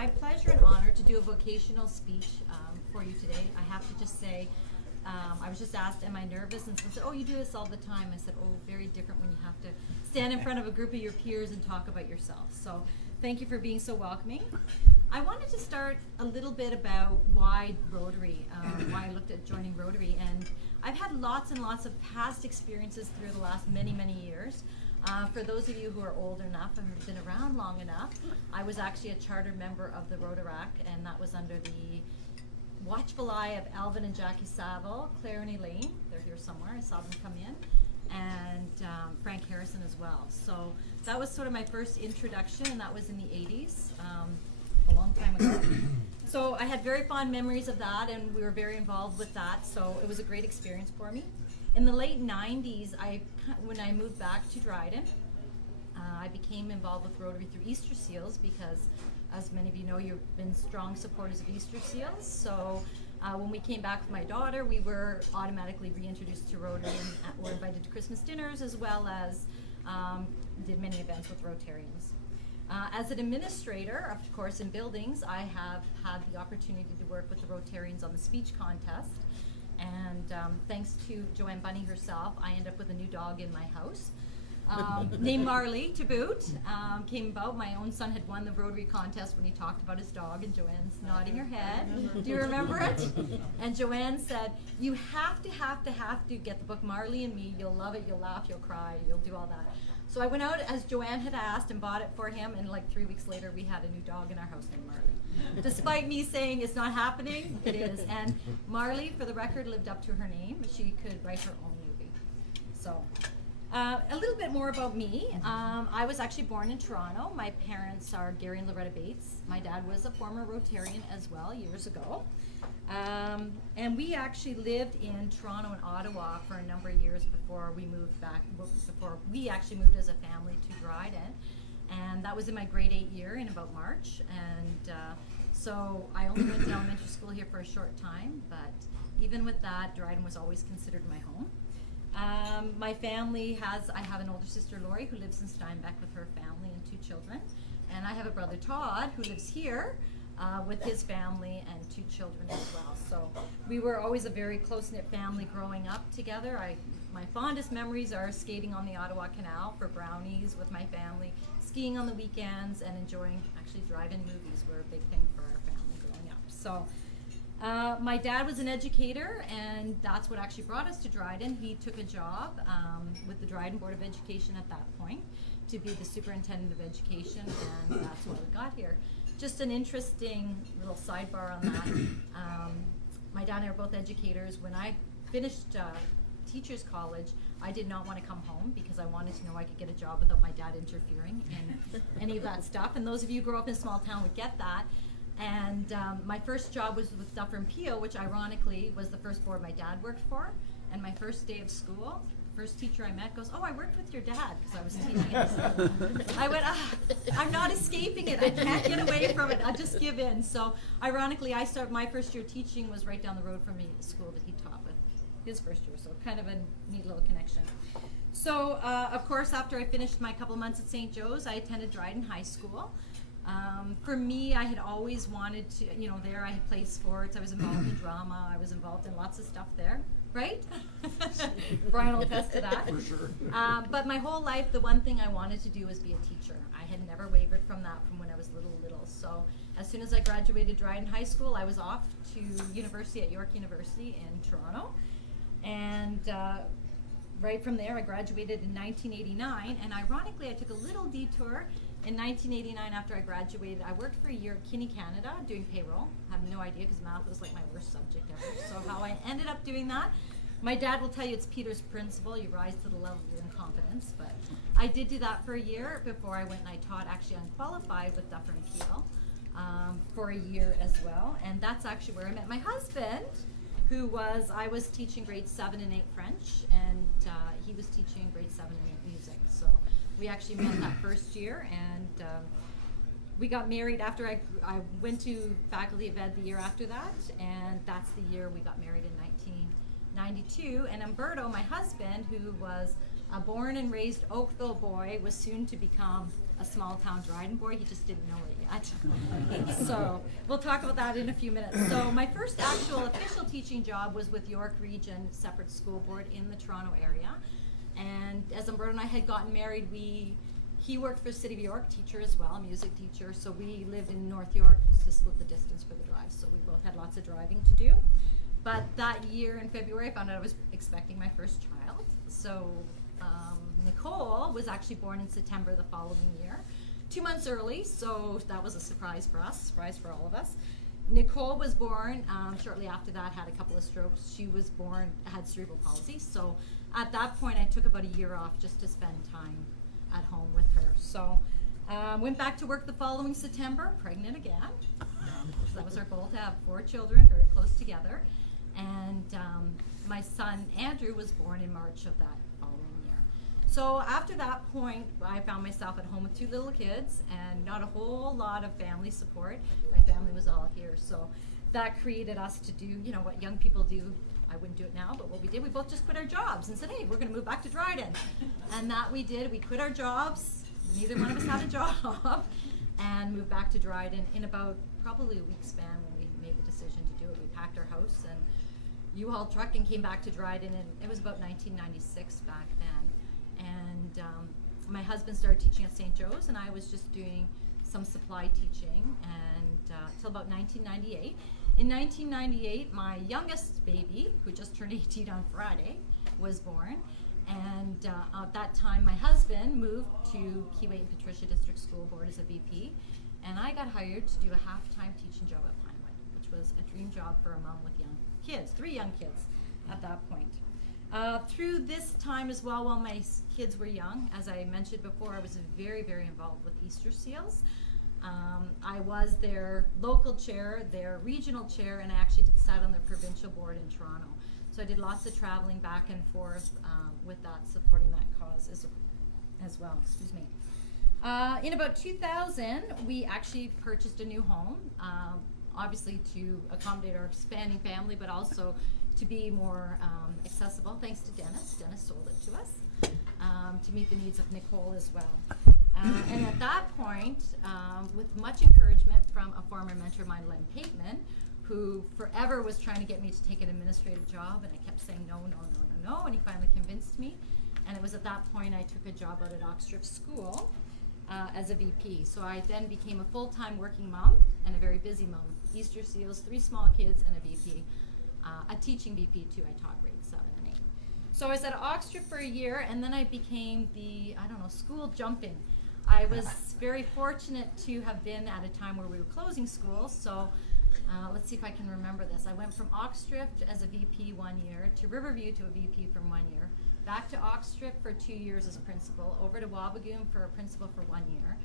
My pleasure and honor to do a vocational speech for you today. I have to just say, I was just asked, am I nervous? And someone said, oh, you do this all the time. I said, oh, very different when you have to stand in front of a group of your peers and talk about yourself. So thank you for being so welcoming. I wanted to start a little bit about why Rotary, why I looked at joining Rotary. And I've had lots and lots of past experiences through the last many, many years. For those of you who are old enough and have been around long enough, I was actually a charter member of the Rotaract, and that was under the watchful eye of Alvin and Jackie Saville, Claire and Elaine, they're here somewhere, I saw them come in, and Frank Harrison as well. So that was sort of my first introduction, and that was in the 80s, a long time ago. So I had very fond memories of that, and we were very involved with that, so it was a great experience for me. In the late 90s, when I moved back to Dryden, I became involved with Rotary through Easter Seals because, as many of you know, you've been strong supporters of Easter Seals. So when we came back with my daughter, we were automatically reintroduced to Rotary and were invited to Christmas dinners, as well as did many events with Rotarians. As an administrator, of course, in buildings, I have had the opportunity to work with the Rotarians on the speech contest. And thanks to Joanne Bunny herself, I ended up with a new dog in my house, named Marley to boot. Came about, my own son had won the Rotary contest when he talked about his dog, and Joanne's nodding her head. Do you remember it? And Joanne said, you have to get the book Marley and Me. You'll love it, you'll laugh, you'll cry, you'll do all that. So I went out as Joanne had asked and bought it for him, and like 3 weeks later we had a new dog in our house named Marley. Despite me saying it's not happening, it is. And Marley, for the record, lived up to her name. She could write her own movie. So a little bit more about me. I was actually born in Toronto. My parents are Gary and Loretta Bates. My dad was a former Rotarian as well years ago. And we actually lived in Toronto and Ottawa for a number of years before we moved back, before we actually moved as a family to Dryden. And that was in my grade 8 year in about March. And so I only went to elementary school here for a short time, but even with that, Dryden was always considered my home. My family I have an older sister, Lori, who lives in Steinbeck with her family and 2 children. And I have a brother, Todd, who lives here with his family and 2 children as well. So we were always a very close-knit family growing up together. My fondest memories are skating on the Ottawa Canal for brownies with my family, skiing on the weekends, and enjoying actually drive-in movies were a big thing for our family growing up. So my dad was an educator, and that's what actually brought us to Dryden. He took a job with the Dryden Board of Education at that point to be the superintendent of education, and that's why we got here. Just an interesting little sidebar on that. My dad and I are both educators. When I finished Teachers College, I did not want to come home because I wanted to know I could get a job without my dad interfering in any of that stuff. And those of you who grew up in a small town would get that. And my first job was with Duffer & Peel, which ironically was the first board my dad worked for. And my first day of school, the first teacher I met goes, oh, I worked with your dad, because I was teaching at school. I went, I'm not escaping it. I can't get away from it. I'll just give in. So ironically, my first year teaching was right down the road from me, the school that he taught with his first year. So kind of a neat little connection. So of course, after I finished my couple months at St. Joe's, I attended Dryden High School. For me, I had always wanted to, there I had played sports, I was involved in drama, I was involved in lots of stuff there, right? Brian will attest to that. For sure. But my whole life, the one thing I wanted to do was be a teacher. I had never wavered from that from when I was little. So as soon as I graduated Dryden High School, I was off to university at York University in Toronto. And right from there, I graduated in 1989. And ironically, I took a little detour. In 1989, after I graduated, I worked for a year at Kinney, Canada, doing payroll. I have no idea because math was like my worst subject ever. So how I ended up doing that, my dad will tell you it's Peter's principle. You rise to the level of your incompetence. But I did do that for a year before I went and I taught actually unqualified with Duffer & Peel for a year as well. And that's actually where I met my husband, I was teaching grades 7 and 8 French, and he was teaching grades 7 and 8 music. So we actually met that first year, and we got married after I went to Faculty of Ed the year after that, and that's the year we got married in 1992. And Umberto, my husband, who was a born and raised Oakville boy, was soon to become a small town Dryden boy. He just didn't know it yet. So we'll talk about that in a few minutes. So my first actual official teaching job was with York Region Separate School Board in the Toronto area. And as Umberto and I had gotten married, he worked for City of York, teacher as well, music teacher. So we lived in North York to split the distance for the drive. So we both had lots of driving to do. But that year in February, I found out I was expecting my first child. So Nicole was actually born in September the following year, 2 months early. So that was a surprise for us, surprise for all of us. Nicole was born shortly after that, had a couple of strokes. She was born, had cerebral palsy. So at that point, I took about a year off just to spend time at home with her. So went back to work the following September, pregnant again. So that was our goal, to have 4 children very close together. And my son Andrew was born in March of that following year. So after that point, I found myself at home with 2 little kids and not a whole lot of family support. My family was all here. So that created us to do, you know, what young people do. I wouldn't do it now, but what we did, we both just quit our jobs and said, hey, we're going to move back to Dryden. And that we did. We quit our jobs. Neither one of us had a job. And moved back to Dryden in about probably a week span when we made the decision to do it. We packed our house and U-Haul truck and came back to Dryden, and it was about 1996 back then. And my husband started teaching at St. Joe's, and I was just doing some supply teaching and till about 1998. In 1998, my youngest baby, who just turned 18 on Friday, was born. And at that time, my husband moved to Keewatin and Patricia District School Board as a VP, and I got hired to do a half-time teaching job at Pinewood, which was a dream job for a mom with young kids, 3 young kids at that point. Through this time as well, while my kids were young, as I mentioned before, I was very, very involved with Easter Seals. I was their local chair, their regional chair, and I actually sat on the provincial board in Toronto. So I did lots of traveling back and forth with that, supporting that cause as well. Excuse me. In about 2000, we actually purchased a new home, obviously to accommodate our expanding family, but also to be more accessible, thanks to Dennis. Dennis sold it to us to meet the needs of Nicole as well. And at that point, with much encouragement from a former mentor of mine, Len Pateman, who forever was trying to get me to take an administrative job, and I kept saying no, no, no, no, no, and he finally convinced me. And it was at that point I took a job out at Oxford School as a VP. So I then became a full-time working mom and a very busy mom. Easter Seals, 3 small kids, and a VP, a teaching VP too. I taught grades 7 and 8. So I was at Oxford for a year, and then I became the, school jumping. I was very fortunate to have been at a time where we were closing schools. So let's see if I can remember this. I went from Oxford as a VP 1 year, to Riverview to a VP from 1 year, back to Oxford for 2 years as principal, over to Wabigoon for a principal for 1 year,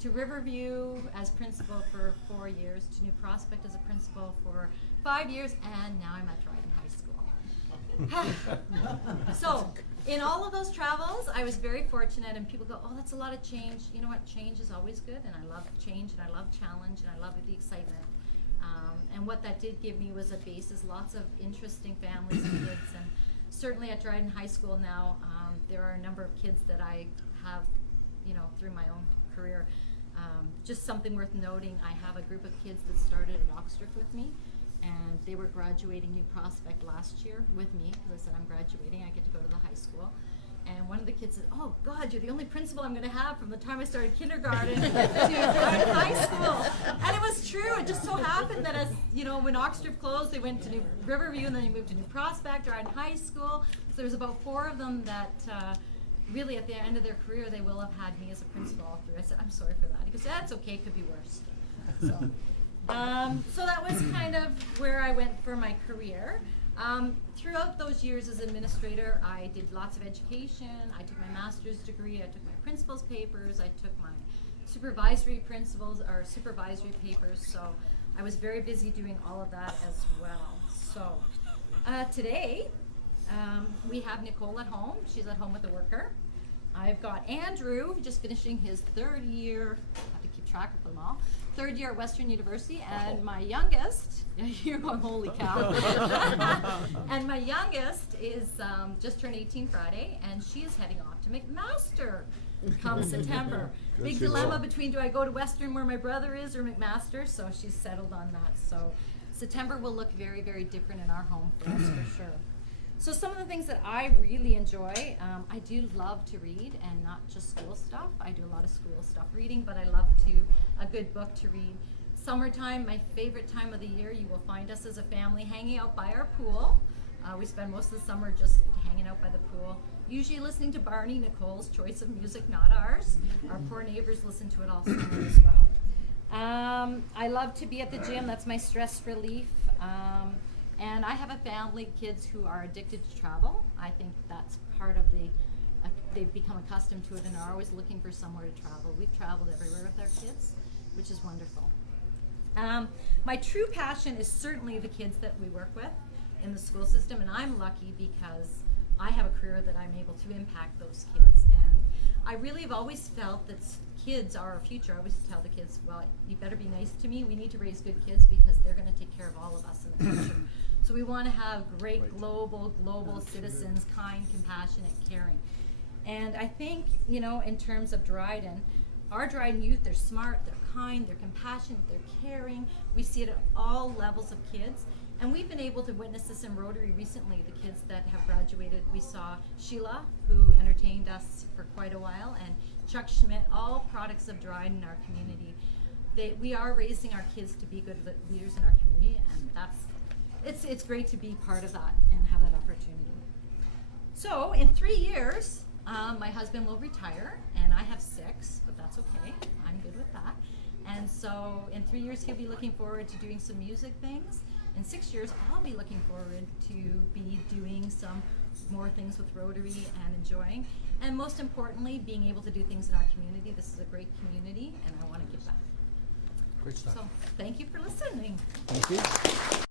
to Riverview as principal for 4 years, to New Prospect as a principal for 5 years, and now I'm at Dryden High School. So in all of those travels, I was very fortunate, and people go, oh, that's a lot of change. You know what? Change is always good, and I love change, and I love challenge, and I love the excitement. And what that did give me was a basis, lots of interesting families and kids, and certainly at Dryden High School now, there are a number of kids that I have, through my own career. Just something worth noting, I have a group of kids that started at Oxford with me, and they were graduating New Prospect last year with me, because I said, I'm graduating, I get to go to the high school. And one of the kids said, oh God, you're the only principal I'm going to have from the time I started kindergarten to Dryden High School. And it was true. It just so happened that as, when Oxford closed, they went to New Riverview, and then they moved to New Prospect, Dryden High School. So there was about 4 of them that really at the end of their career, they will have had me as a principal all through. I said, I'm sorry for that. He goes, that's okay, it could be worse. So that was kind of where I went for my career. Throughout those years as administrator, I did lots of education. I took my master's degree, I took my principal's papers, I took my supervisory papers. So I was very busy doing all of that as well. So today, we have Nicole at home. She's at home with a worker. I've got Andrew, just finishing his 3rd year, I have to keep track of them all, 3rd year at Western University, and my youngest, you're going, holy cow. And my youngest is just turned 18 Friday, and she is heading off to McMaster. come September. Good Big to dilemma know. between, do I go to Western where my brother is or McMaster? So she's settled on that. So September will look very, very different in our home for us for sure. So some of the things that I really enjoy, I do love to read, and not just school stuff. I do a lot of school stuff reading, but I love a good book to read. Summertime, my favorite time of the year, you will find us as a family hanging out by our pool. We spend most of the summer just hanging out by the pool, usually listening to Barney Nicole's choice of music, not ours. Our poor neighbors listen to it all summer as well. I love to be at the gym. That's my stress relief. And I have a family, kids who are addicted to travel. I think that's part of they've become accustomed to it and are always looking for somewhere to travel. We've traveled everywhere with our kids, which is wonderful. My true passion is certainly the kids that we work with in the school system, and I'm lucky because I have a career that I'm able to impact those kids. And I really have always felt that kids are our future. I always tell the kids, well, you better be nice to me. We need to raise good kids because they're going to take care of all of us in the future. So we want to have great global citizens, kind, compassionate, caring. And I think, you know, in terms of Dryden, our Dryden youth, they're smart, they're kind, they're compassionate, they're caring. We see it at all levels of kids. And we've been able to witness this in Rotary recently, the kids that have graduated. We saw Sheila, who entertained us for quite a while, and Chuck Schmidt, all products of Dryden in our community. We are raising our kids to be good leaders in our community, and it's great to be part of that and have that opportunity. So in 3 years, my husband will retire, and I have 6, but that's okay. I'm good with that. And so in 3 years, he'll be looking forward to doing some music things. In 6 years, I'll be looking forward to be doing some more things with Rotary and enjoying. And most importantly, being able to do things in our community. This is a great community, and I want to give back. Great stuff. So thank you for listening. Thank you.